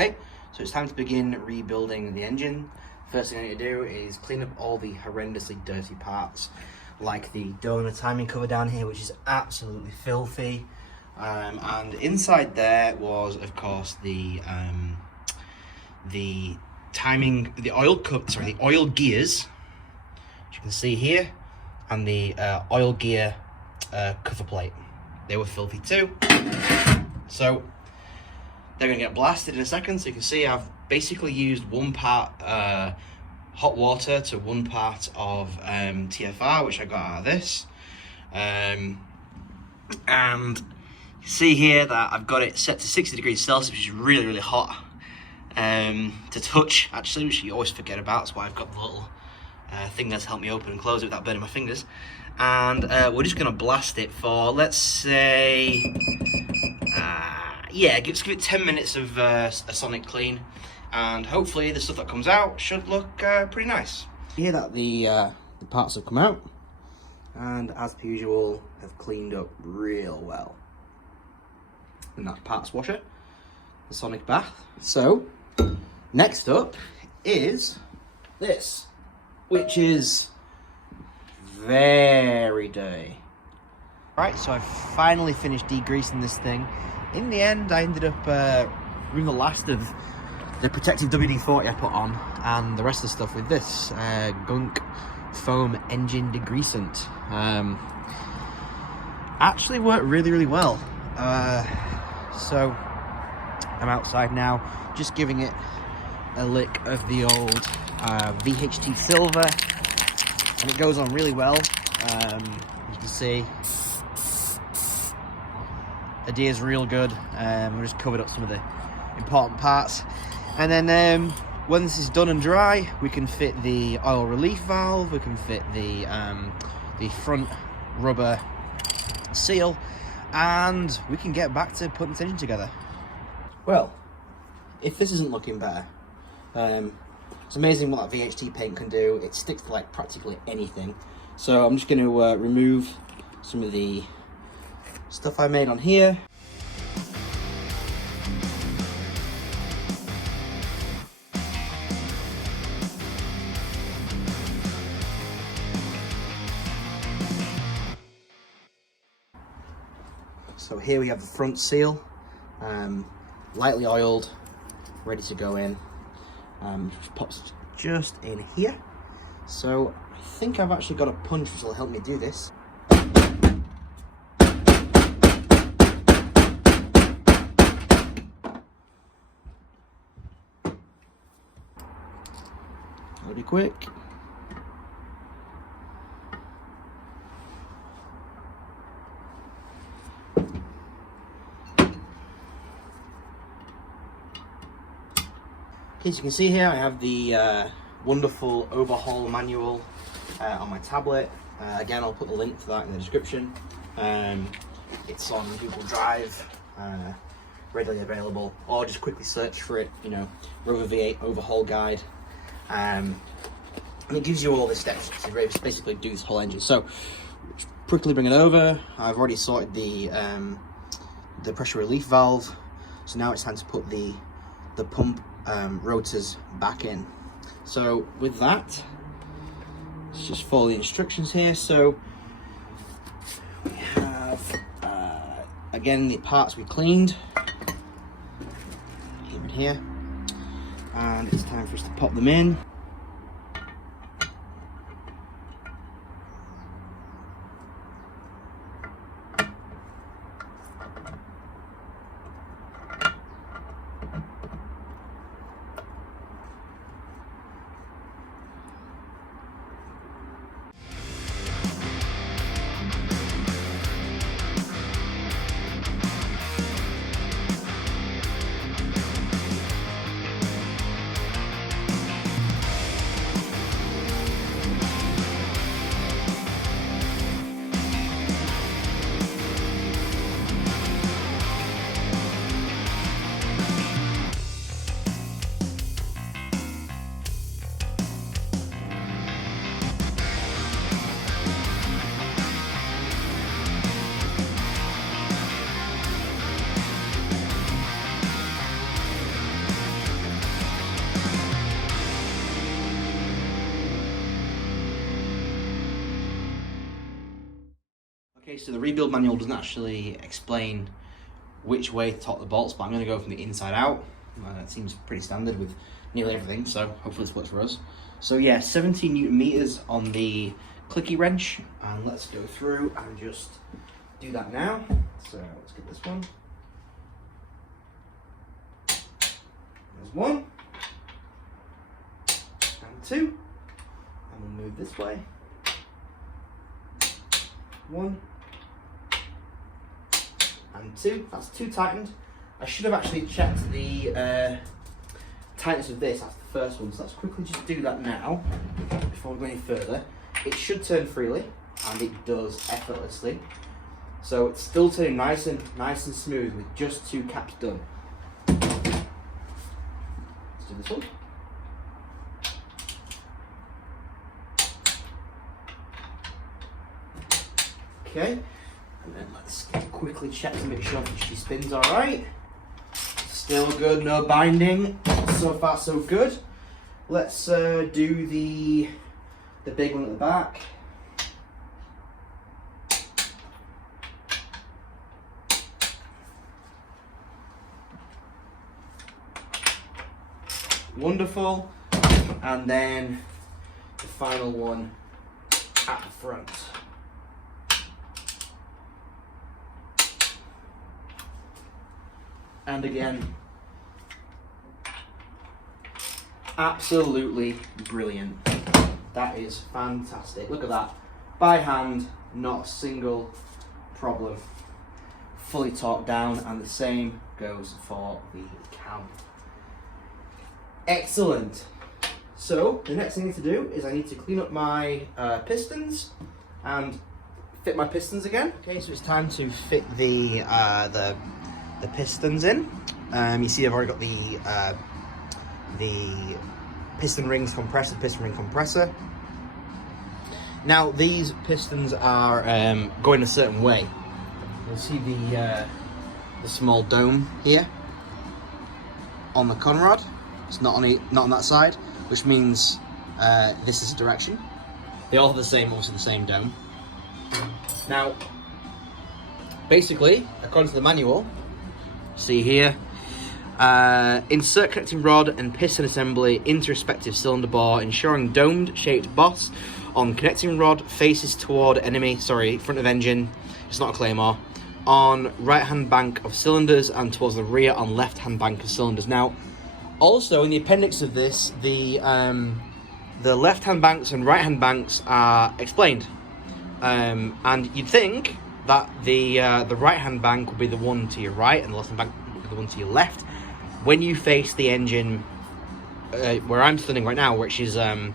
Okay, so it's time to begin rebuilding the engine. First thing I need to do is clean up all the horrendously dirty parts, like the donor timing cover down here, which is absolutely filthy. And inside there was, of course, the oil gears, which you can see here, and the oil gear cover plate. They were filthy too. So they're gonna get blasted in a second. So you can see I've basically used 1 part hot water to 1 part of TFR, which I got out of this. And you see here that I've got it set to 60 degrees Celsius, which is really, really hot to touch, actually, which you always forget about. That's why I've got the little thing that's helped me open and close it without burning my fingers. And we're just gonna blast it for, let's say, yeah, just give it 10 minutes of a sonic clean, and hopefully the stuff that comes out should look pretty nice. Here that the parts have come out, and as per usual, have cleaned up real well. And that parts washer, the sonic bath. So next up is this, which is very dirty. Right, so I've finally finished degreasing this thing. In the end, I ended up removing the last of the protective WD-40 I put on, and the rest of the stuff with this gunk foam engine degreasant. Actually worked really, really well. So I'm outside now, just giving it a lick of the old VHT silver, and it goes on really well. You can see adheres real good. We just covered up some of the important parts, and then when this is done and dry, we can fit the oil relief valve, we can fit the front rubber seal, and we can get back to putting this engine together. Well, if this isn't looking better, it's amazing what that VHT paint can do. It sticks to like practically anything. So I'm just going to remove some of the stuff I made on here. So here we have the front seal, lightly oiled, ready to go in. Which pops just in here. So I think I've actually got a punch which will help me do this. That'll be quick. Okay, as you can see here, I have the wonderful overhaul manual on my tablet. Again, I'll put the link to that in the description. It's on Google Drive, readily available, or just quickly search for it, you know, Rover V8 overhaul guide. And it gives you all the steps to basically do this whole engine. So, quickly bring it over. I've already sorted the pressure relief valve, so now it's time to put the pump rotors back in. So with that, let's just follow the instructions here. So we have again the parts we cleaned here and here, and it's time for us to pop them in. So the rebuild manual doesn't actually explain which way to top the bolts, but I'm going to go from the inside out. It seems pretty standard with nearly everything, so hopefully this works for us. So yeah, 17 Newton meters on the clicky wrench, and let's go through and just do that now. So let's get this one. There's one, and two, and we'll move this way. One, and two. That's two tightened. I should have actually checked the tightness of this. That's the first one, so let's quickly just do that now before we go any further. It should turn freely, and it does effortlessly. So it's still turning nice and smooth with just two caps done. Let's do this one. Okay, and then let's quickly check to make sure that she spins all right. Still good, no binding. So far, so good. Let's do the big one at the back. Wonderful. And then the final one at the front. And again, absolutely brilliant. That is fantastic. Look at that. By hand, not a single problem. Fully torqued down, and the same goes for the cam. Excellent. So the next thing I need to do is I need to clean up my pistons and fit my pistons again. Okay, so it's time to fit the pistons in. You see I've already got the piston rings compressor, piston ring compressor. Now these pistons are going a certain way. You'll see the small dome here on the conrod. It's not on that side, which means this is a direction. They all have the same, obviously the same dome. Now, basically, according to the manual, see here, insert connecting rod and piston assembly into respective cylinder bore, ensuring domed shaped boss on connecting rod faces toward front of engine, it's not a claymore, on right hand bank of cylinders and towards the rear on left hand bank of cylinders. Now, also in the appendix of this, the left hand banks and right hand banks are explained, and you'd think that the right hand bank will be the one to your right and the left hand bank will be the one to your left when you face the engine where I'm standing right now, which is from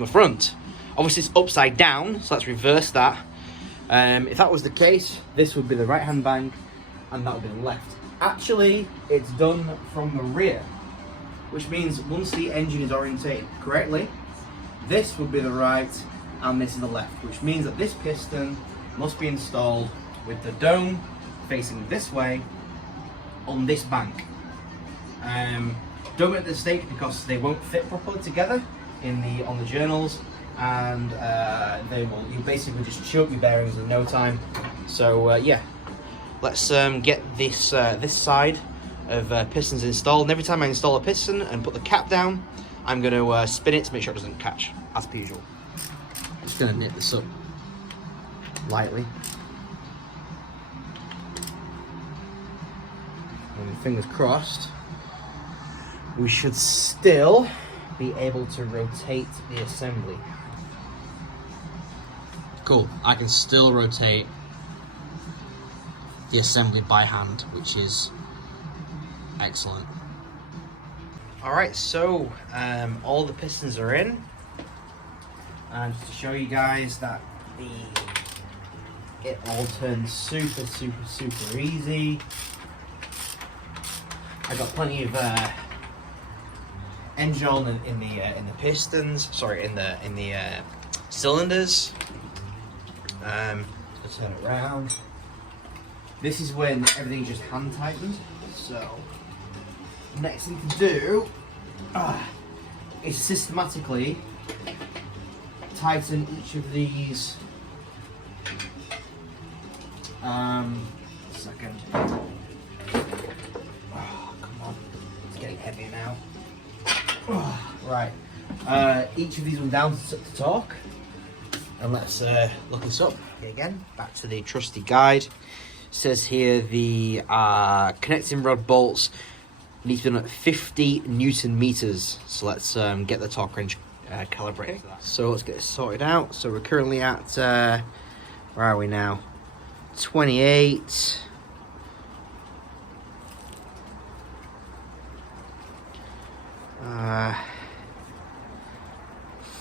the front. Obviously it's upside down, so let's reverse that. If that was the case, this would be the right hand bank and that would be the left. Actually, it's done from the rear, which means once the engine is orientated correctly, this would be the right and this is the left, which means that this piston must be installed with the dome facing this way on this bank. Don't make the mistake because they won't fit properly together on the journals, and you basically just choke your bearings in no time. So yeah. Let's get this side of pistons installed. And every time I install a piston and put the cap down, I'm going to spin it to make sure it doesn't catch, as per usual. Just going to knit this up lightly. And fingers crossed, we should still be able to rotate the assembly. Cool, I can still rotate the assembly by hand, which is excellent. Alright, so all the pistons are in, and just to show you guys that it all turns super easy. I got plenty of engine oil in the pistons, sorry, in the cylinders. Let's turn it around. This is when everything's just hand tightened. So, next thing to do is systematically tighten each of these Second. Oh, come on. It's getting heavier now. Oh, right. Each of these went down to torque. And let's look this up. Okay, again, back to the trusty guide. It says here the connecting rod bolts need to be done at 50 Newton meters. So let's get the torque wrench calibrated. Okay. So let's get this sorted out. So we're currently at, where are we now? 28.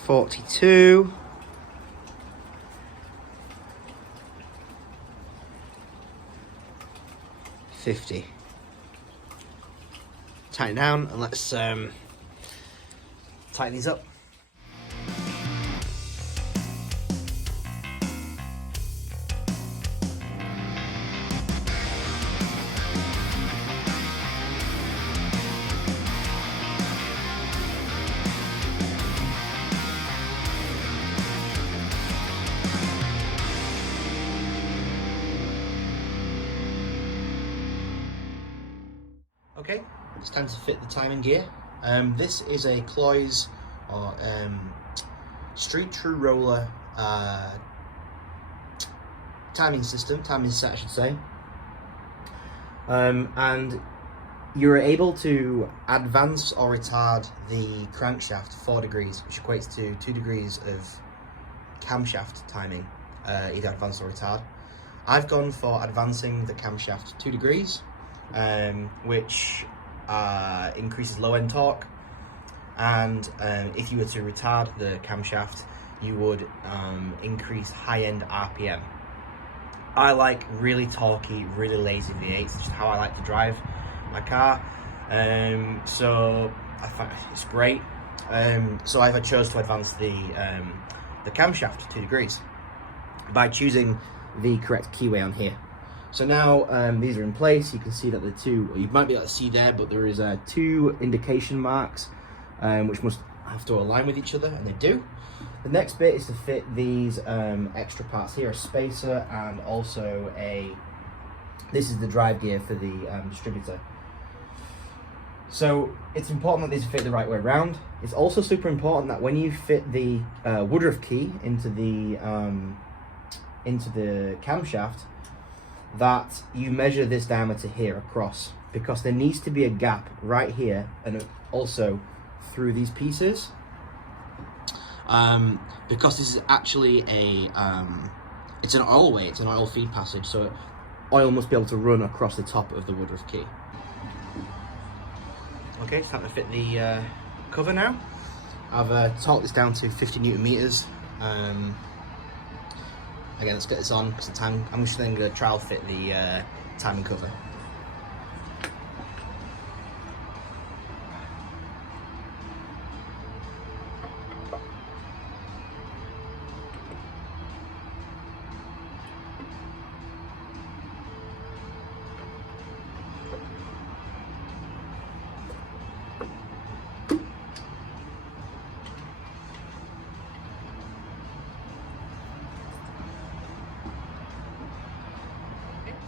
42. 50. Tighten down and let's tighten these up. Okay, it's time to fit the timing gear. This is a Cloy's or Street True Roller timing system, timing set I should say. And you're able to advance or retard the crankshaft 4 degrees, which equates to 2 degrees of camshaft timing, either advance or retard. I've gone for advancing the camshaft 2 degrees. Which increases low end torque, and if you were to retard the camshaft, you would increase high end RPM. I like really torquey, really lazy V8s. It's just how I like to drive my car, so I find it's great. So I chose to advance the camshaft 2 degrees by choosing the correct keyway on here. So now these are in place. You can see that the two, well, you might be able to see there, but there is 2 indication marks which must have to align with each other, and they do. The next bit is to fit these extra parts here, a spacer and also this is the drive gear for the distributor. So it's important that these fit the right way around. It's also super important that when you fit the Woodruff key into the camshaft, that you measure this diameter here across, because there needs to be a gap right here and also through these pieces, because this is actually it's an oil way, it's an oil feed passage, so oil must be able to run across the top of the Woodruff key. Okay, it's time to fit the cover now. I've torqued this down to 50 Newton meters. Again, let's get this on because I'm just then going to trial fit the timing cover.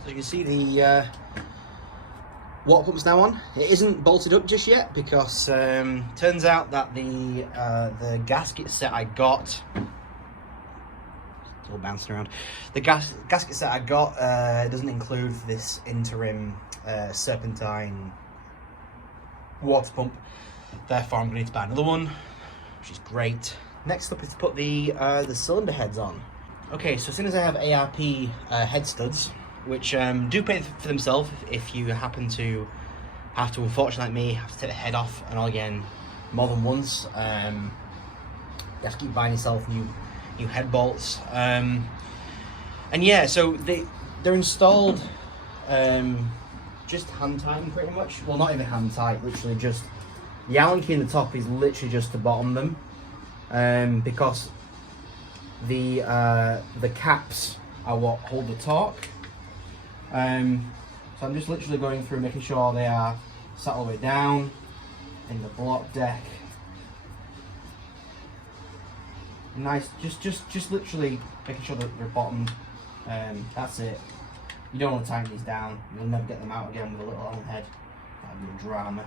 So you can see the water pump's now on. It isn't bolted up just yet because turns out that the gasket set I got, it's all bouncing around. The gasket set I got doesn't include this interim serpentine water pump. Therefore, I'm going to need to buy another one, which is great. Next up is to put the cylinder heads on. Okay, so as soon as I have ARP head studs, which do pay for themselves if you happen to have to, unfortunately like me, have to take the head off and all again more than once. You have to keep buying yourself new head bolts. And yeah, so they're installed just hand tighten pretty much. Well, not even hand tight, literally just the Allen key in the top is literally just to bottom them, because the caps are what hold the torque. So I'm just literally going through making sure they are sat all the way down in the block deck. Nice, just literally making sure that they're bottomed. That's it. You don't want to tighten these down. You'll never get them out again with a little on head. That'd be a drama.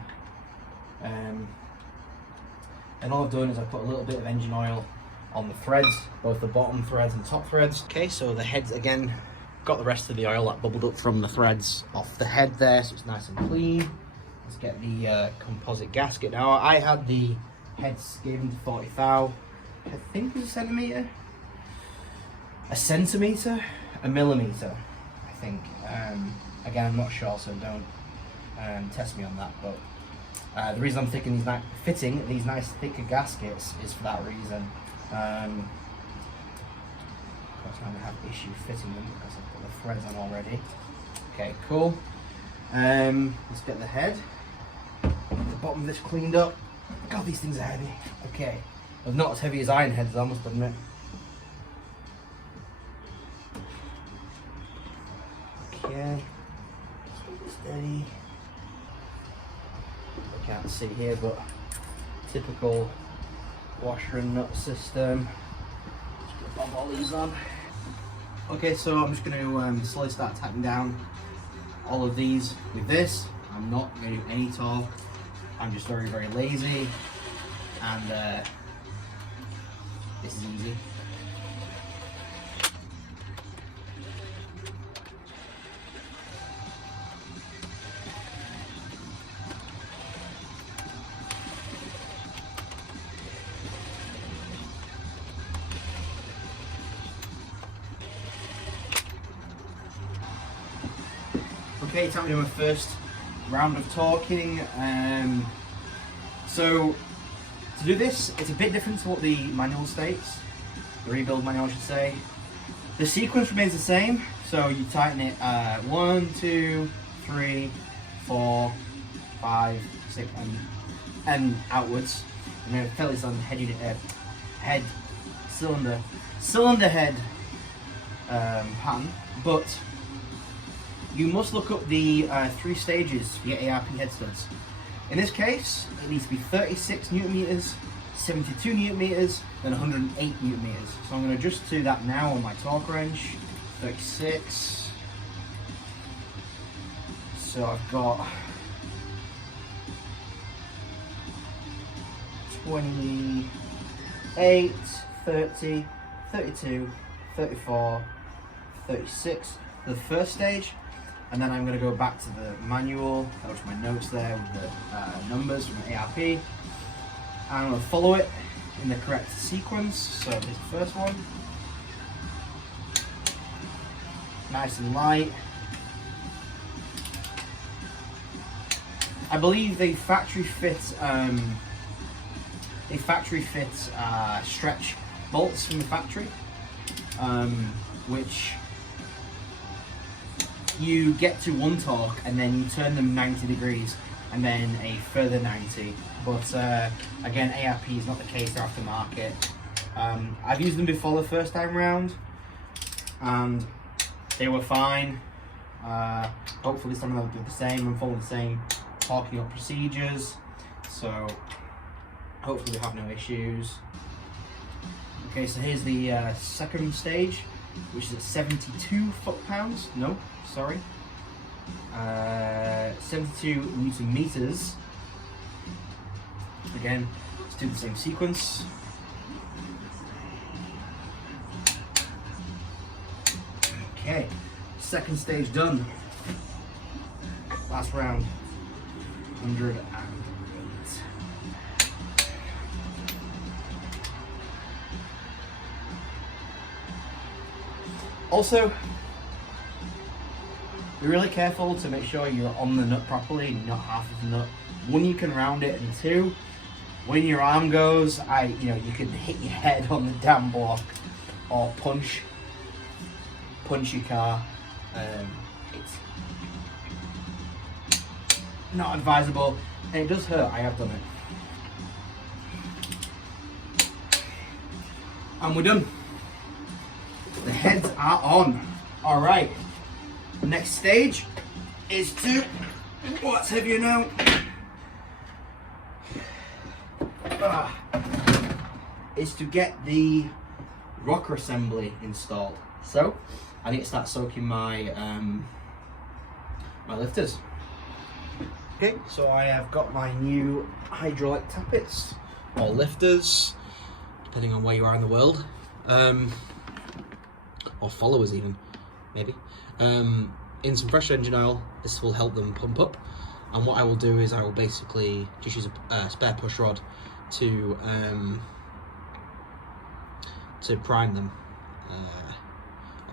And all I've done is I've put a little bit of engine oil on the threads, both the bottom threads and top threads. Okay, so the heads again, got the rest of the oil that bubbled up from the threads off the head there, so it's nice and clean. Let's get the composite gasket. Now I had the head given to 40 thou, I think it was a centimetre, a millimetre, I think. Again, I'm not sure, so don't test me on that, but the reason I'm fitting these nice thicker gaskets is for that reason. Of course, I'm going to have issue fitting them because I've put the threads on already. Okay, cool. Let's get the head. The bottom of this cleaned up. God, these things are heavy. Okay, well, not as heavy as iron heads, I must admit. Okay, steady. I can't see here, but typical washer and nut system. Just gonna bob all these on. Okay, so I'm just going to slowly start tightening down all of these with this. I'm not going to do any torque. I'm just very, very lazy, and this is easy. Okay, time to do my first round of torquing. So to do this, it's a bit different to what the manual states, the rebuild manual I should say. The sequence remains the same, so you tighten it 1, 2, 3, 4, 5, 6, and outwards. And then fairly on head cylinder head pattern, but you must look up the 3 stages for your ARP head studs. In this case, it needs to be 36 newton meters, 72 newton meters, then 108 newton meters. So I'm going to adjust to that now on my torque wrench. 36. So I've got 28, 30, 32, 34, 36 for the first stage. And then I'm going to go back to the manual, that was my notes there with the numbers from the ARP. And I'm going to follow it in the correct sequence. So here's the first one. Nice and light. I believe they factory fit stretch bolts from the factory, which you get to one torque and then you turn them 90 degrees and then a further 90. But again, ARP is not the case, they're aftermarket. I've used them before the first time round and they were fine. Hopefully this time they'll do the same. I'm following the same torquing up procedures, so hopefully we have no issues. Okay, so here's the second stage, which is at 72 foot-pounds. No, sorry. 72 newton meters. Again, let's do the same sequence. Okay, second stage done. Last round. 108. Also, be really careful to make sure you're on the nut properly and not half of the nut. 1, you can round it, and 2, when your arm goes, you can hit your head on the damn block or punch your car. It's not advisable, and it does hurt. I have done it. And we're done. The heads are on. All right. Next stage is to, what's heavier now? Is to get the rocker assembly installed. So I need to start soaking my my lifters. Okay, so I have got my new hydraulic tappets, or lifters, depending on where you are in the world, or followers even, maybe. In some fresh engine oil. This will help them pump up, and what I will do is I will basically just use a spare push rod to prime them,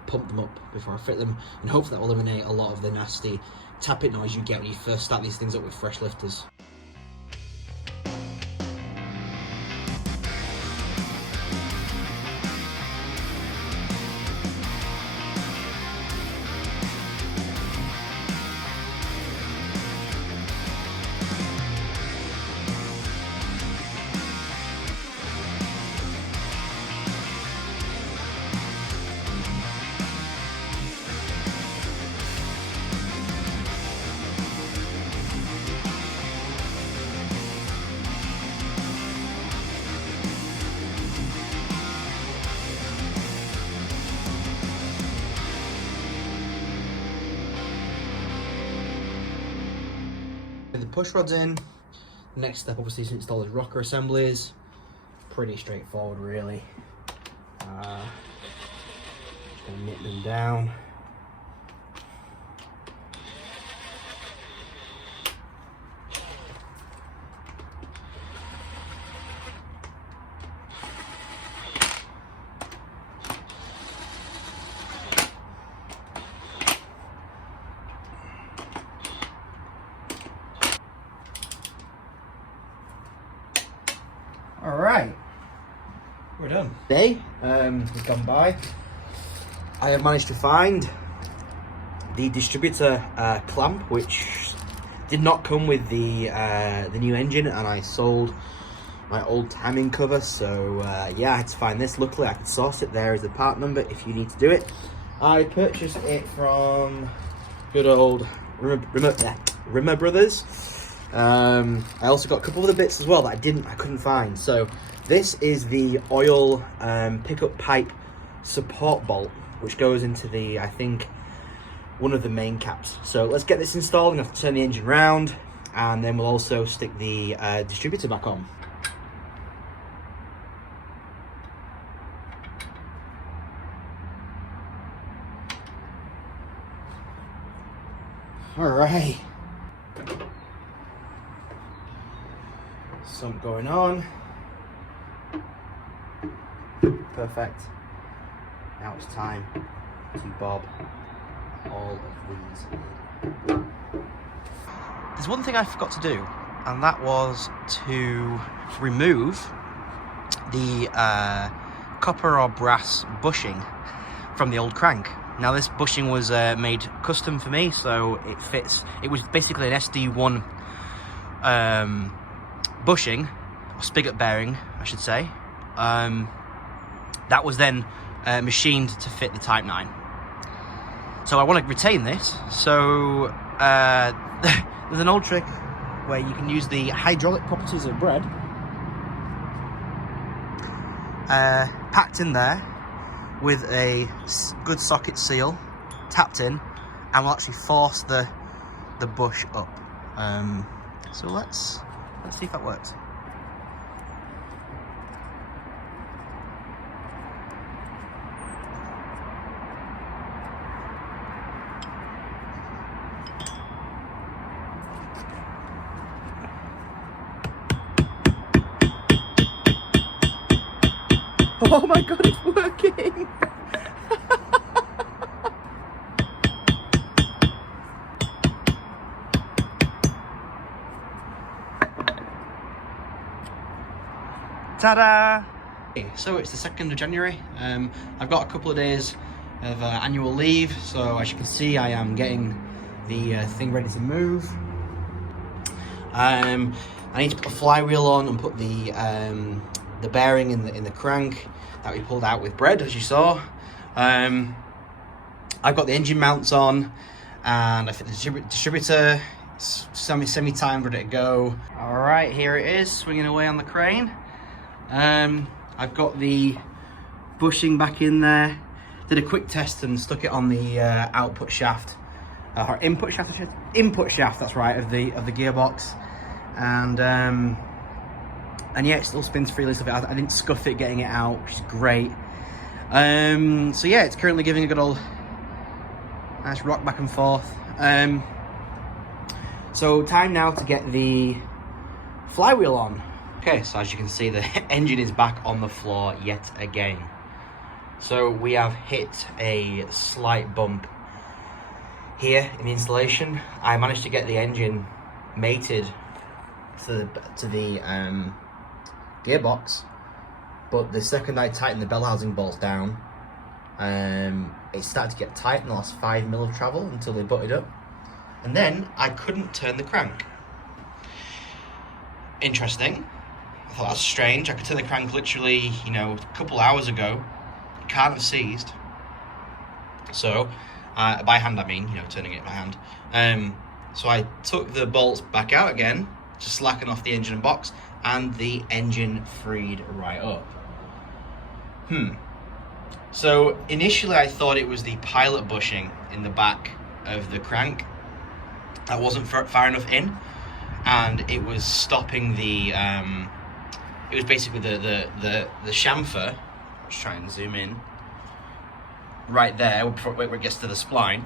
pump them up before I fit them, and hopefully that will eliminate a lot of the nasty tapping noise you get when you first start these things up with fresh lifters. With the push rods in, the next step obviously is to install those rocker assemblies. Pretty straightforward really. Just gonna knit them down. Alright, we're done. Day has gone by. I have managed to find the distributor clamp, which did not come with the new engine, and I sold my old timing cover, so yeah, I had to find this. Luckily I could source it. There is the part number if you need to do it. I purchased it from good old Rimmer Brothers. I also got a couple of other bits as well that I couldn't find. So this is the oil pickup pipe support bolt, which goes into the, I think, one of the main caps. So let's get this installed. I'm gonna have to turn the engine round, and then we'll also stick the distributor back on. All right. Something going on. Perfect. Now it's time to bob all of these in. There's one thing I forgot to do, and that was to remove the copper or brass bushing from the old crank. Now this bushing was made custom for me, so it fits. It was basically an SD1 bushing, or spigot bearing I should say, that was then machined to fit the Type 9. So I want to retain this, so there's an old trick where you can use the hydraulic properties of bread packed in there with a good socket seal tapped in, and will actually force the bush up. So let's see if that works. Oh my god, it's working! Ta-da! So it's the 2nd of January. I've got a couple of days of annual leave, so as you can see I am getting the thing ready to move. I need to put the flywheel on and put the bearing in the crank that we pulled out with bread, as you saw. I've got the engine mounts on, and I fit the distributor. It's semi-timed, ready to go. All right, here it is, swinging away on the crane. I've got the bushing back in there. Did a quick test and stuck it on the output shaft, or input shaft, that's right, of the gearbox. And yeah, it still spins freely. So I didn't scuff it getting it out, which is great. So yeah, it's currently giving a good old nice rock back and forth. So time now to get the flywheel on. Okay, so as you can see, the engine is back on the floor yet again. So we have hit a slight bump here in the installation. I managed to get the engine mated to the gearbox, but the second I tightened the bell housing bolts down, it started to get tight in the last 5 mil of travel until they butted up, and then I couldn't turn the crank. Interesting. I thought that was strange. I could turn the crank literally, a couple hours ago. It can't have seized. So, by hand I mean, turning it by hand. So I took the bolts back out again to slacken off the engine and box, and the engine freed right up. So initially I thought it was the pilot bushing in the back of the crank that wasn't far enough in, and it was stopping the it was basically the chamfer. Let's try and zoom in right there where it gets to the spline.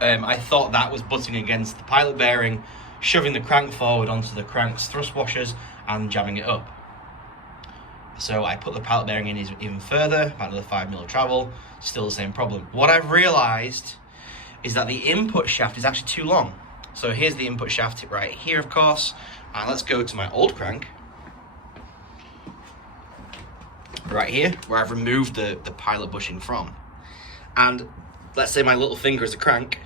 I thought that was butting against the pilot bearing, shoving the crank forward onto the crank's thrust washers and jamming it up. So I put the pilot bearing in even further, about another 5 mil of travel, still the same problem. What I've realised is that the input shaft is actually too long. So here's the input shaft right here, of course, and let's go to my old crank. Right here, where I've removed the pilot bushing from. And let's say my little finger is the crank,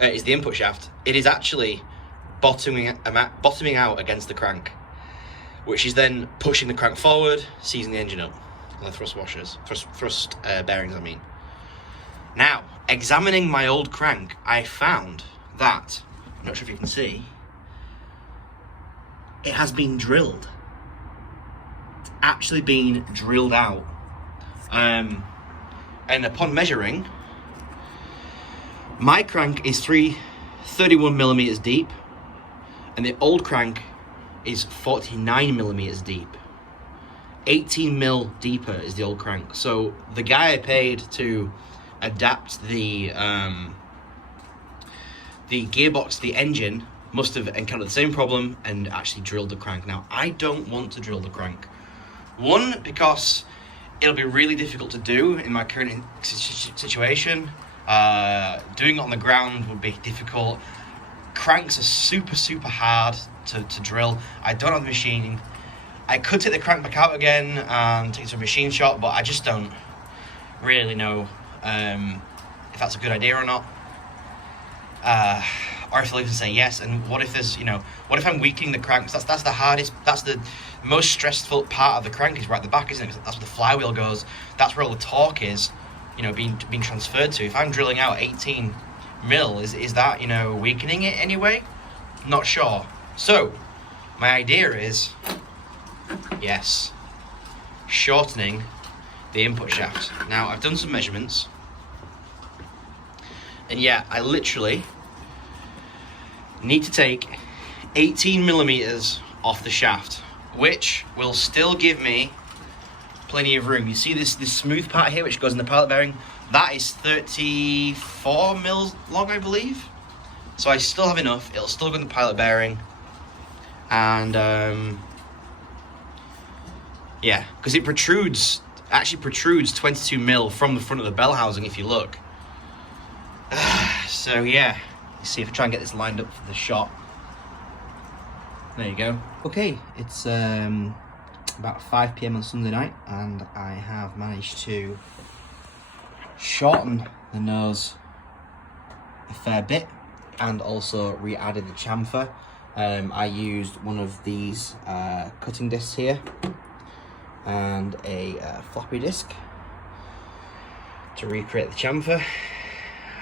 is the input shaft. It is actually bottoming out against the crank, which is then pushing the crank forward, seizing the engine up, and the thrust washers, thrust bearings I mean. Now, examining my old crank, I found that, I'm not sure if you can see, it has been drilled. It's actually been drilled out. And upon measuring, my crank is 31 millimeters deep, and the old crank is 49 millimeters deep. 18 mil deeper is the old crank. So the guy I paid to adapt the gearbox, the engine, must have encountered the same problem and actually drilled the crank. Now, I don't want to drill the crank. One, because it'll be really difficult to do in my current situation. Doing it on the ground would be difficult. Cranks are super hard to drill. I don't have the machining. I could take the crank back out again and take it to a machine shop, but I just don't really know if that's a good idea or not. Or if they'll even say yes. And what if there's, what if I'm weakening the crank? That's the hardest, that's the most stressful part of the crank, is right at the back, isn't it? That's where the flywheel goes. That's where all the torque is, being transferred to. If I'm drilling out 18 mil, is that, weakening it anyway? Not sure. So, my idea is, yes, shortening the input shaft. Now, I've done some measurements, and yeah, I literally need to take 18 millimeters off the shaft, which will still give me plenty of room. You see this smooth part here, which goes in the pilot bearing? That is 34 mils long, I believe. So I still have enough. It'll still go in the pilot bearing. And yeah, because it actually protrudes 22 mil from the front of the bell housing if you look. So yeah, let's see if I try and get this lined up for the shot. There you go. Okay, it's about 5 PM on Sunday night, and I have managed to shorten the nose a fair bit and also re-added the chamfer. I used one of these cutting discs here and a floppy disc to recreate the chamfer,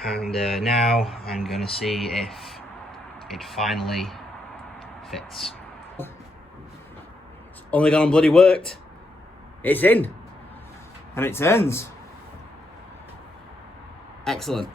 and now I'm going to see if it finally fits. It's only gone and bloody worked. It's in and it turns. Excellent.